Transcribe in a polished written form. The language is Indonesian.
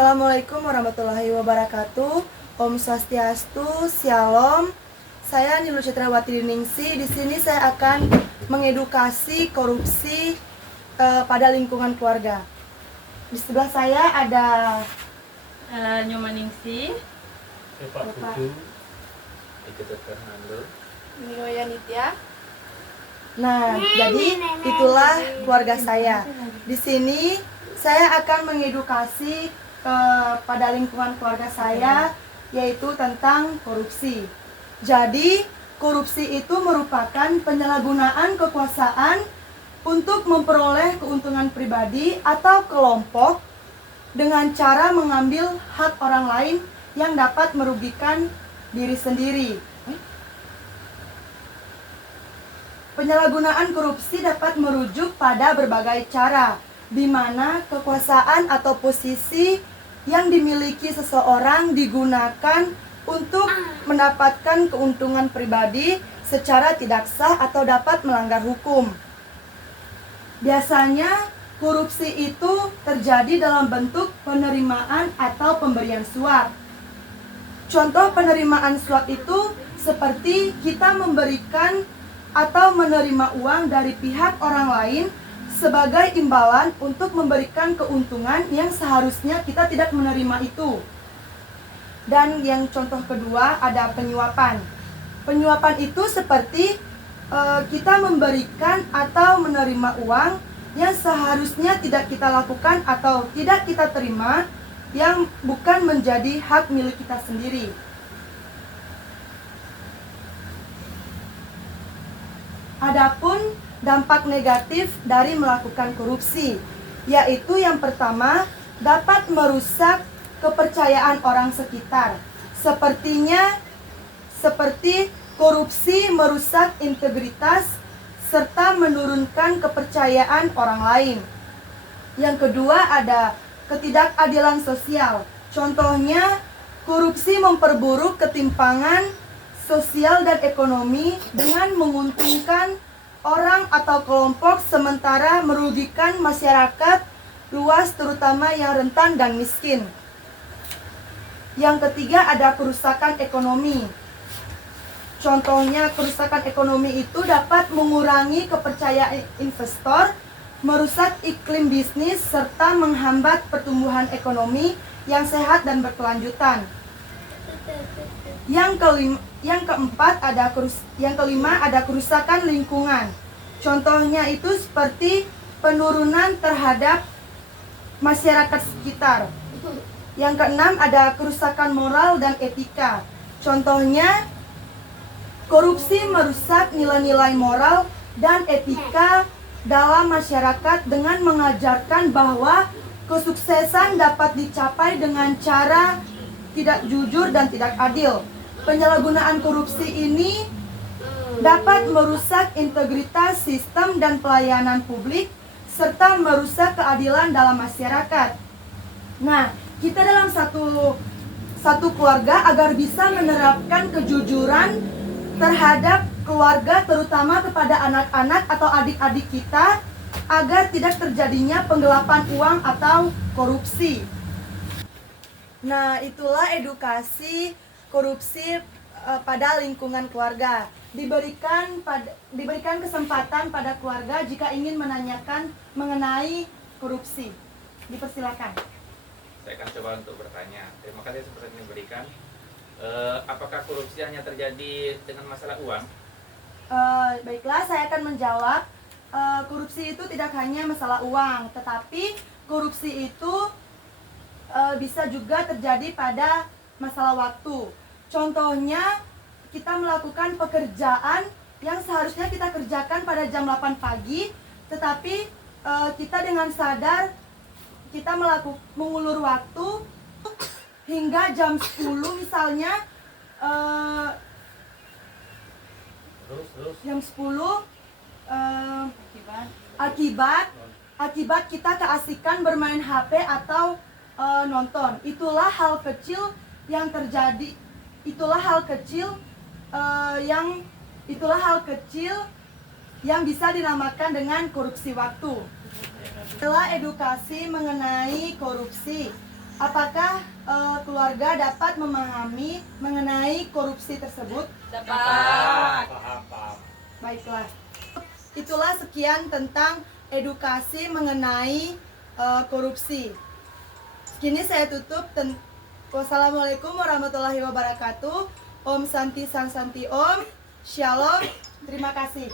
Assalamualaikum warahmatullahi wabarakatuh. Om Swastiastu, Shalom. Saya Nilu Citrawati Ningsi. Di sini saya akan mengedukasi korupsi pada lingkungan keluarga. Di sebelah saya ada Nyoman Ningsi, Pak Putu, Ikut Fernando, Ninoya Nitya. Nah, jadi itulah keluarga saya. Di sini saya akan mengedukasi pada lingkungan keluarga saya, yaitu tentang korupsi. Jadi, korupsi itu merupakan penyalahgunaan kekuasaan untuk memperoleh keuntungan pribadi atau kelompok dengan cara mengambil hak orang lain yang dapat merugikan diri sendiri. Penyalahgunaan korupsi dapat merujuk pada berbagai cara, di mana kekuasaan atau posisi yang dimiliki seseorang digunakan untuk mendapatkan keuntungan pribadi secara tidak sah atau dapat melanggar hukum. Biasanya, korupsi itu terjadi dalam bentuk penerimaan atau pemberian suap. Contoh penerimaan suap itu seperti kita memberikan atau menerima uang dari pihak orang lain sebagai imbalan untuk memberikan keuntungan yang seharusnya kita tidak menerima itu. Dan yang contoh kedua ada penyuapan. Penyuapan itu seperti kita memberikan atau menerima uang yang seharusnya tidak kita lakukan atau tidak kita terima, yang bukan menjadi hak milik kita sendiri. Adapun dampak negatif dari melakukan korupsi, yaitu yang pertama, dapat merusak kepercayaan orang sekitar. Seperti korupsi merusak integritas serta menurunkan kepercayaan orang lain. Yang kedua ada ketidakadilan sosial. Contohnya, korupsi memperburuk ketimpangan sosial dan ekonomi dengan menguntungkan orang atau kelompok sementara merugikan masyarakat luas, terutama yang rentan dan miskin. Yang ketiga ada kerusakan ekonomi. Contohnya, kerusakan ekonomi itu dapat mengurangi kepercayaan investor, merusak iklim bisnis, serta menghambat pertumbuhan ekonomi yang sehat dan berkelanjutan. Yang kelima ada kerusakan lingkungan. Contohnya itu seperti penurunan terhadap masyarakat sekitar. Yang keenam ada kerusakan moral dan etika. Contohnya, korupsi merusak nilai-nilai moral dan etika dalam masyarakat dengan mengajarkan bahwa kesuksesan dapat dicapai dengan cara tidak jujur dan tidak adil. Penyalahgunaan korupsi ini dapat merusak integritas sistem dan pelayanan publik serta merusak keadilan dalam masyarakat. Nah, kita dalam satu keluarga agar bisa menerapkan kejujuran terhadap keluarga, terutama kepada anak-anak atau adik-adik kita, agar tidak terjadinya penggelapan uang atau korupsi. Nah, itulah edukasi korupsi pada lingkungan keluarga. Diberikan kesempatan pada keluarga jika ingin menanyakan mengenai korupsi. Dipersilakan. saya akan coba untuk bertanya. Terima kasih seperti yang diberikan. Apakah korupsi hanya terjadi dengan masalah uang? Baiklah, saya akan menjawab. Korupsi itu tidak hanya masalah uang, tetapi korupsi itu bisa juga terjadi pada masalah waktu. Contohnya, kita melakukan pekerjaan yang seharusnya kita kerjakan pada jam 8 pagi, tetapi kita dengan sadar kita mengulur waktu hingga jam 10 misalnya. Jam 10 akibat kita keasikan bermain HP atau nonton. Itulah hal kecil yang terjadi. Itulah hal kecil yang bisa dinamakan dengan korupsi waktu. Setelah edukasi mengenai korupsi, Apakah keluarga dapat memahami mengenai korupsi tersebut? Dapat. Baiklah. Itulah sekian tentang edukasi mengenai korupsi. Kini saya tutup. Wassalamualaikum warahmatullahi wabarakatuh. Om Santi Sang Santi Om. Shalom. Terima kasih.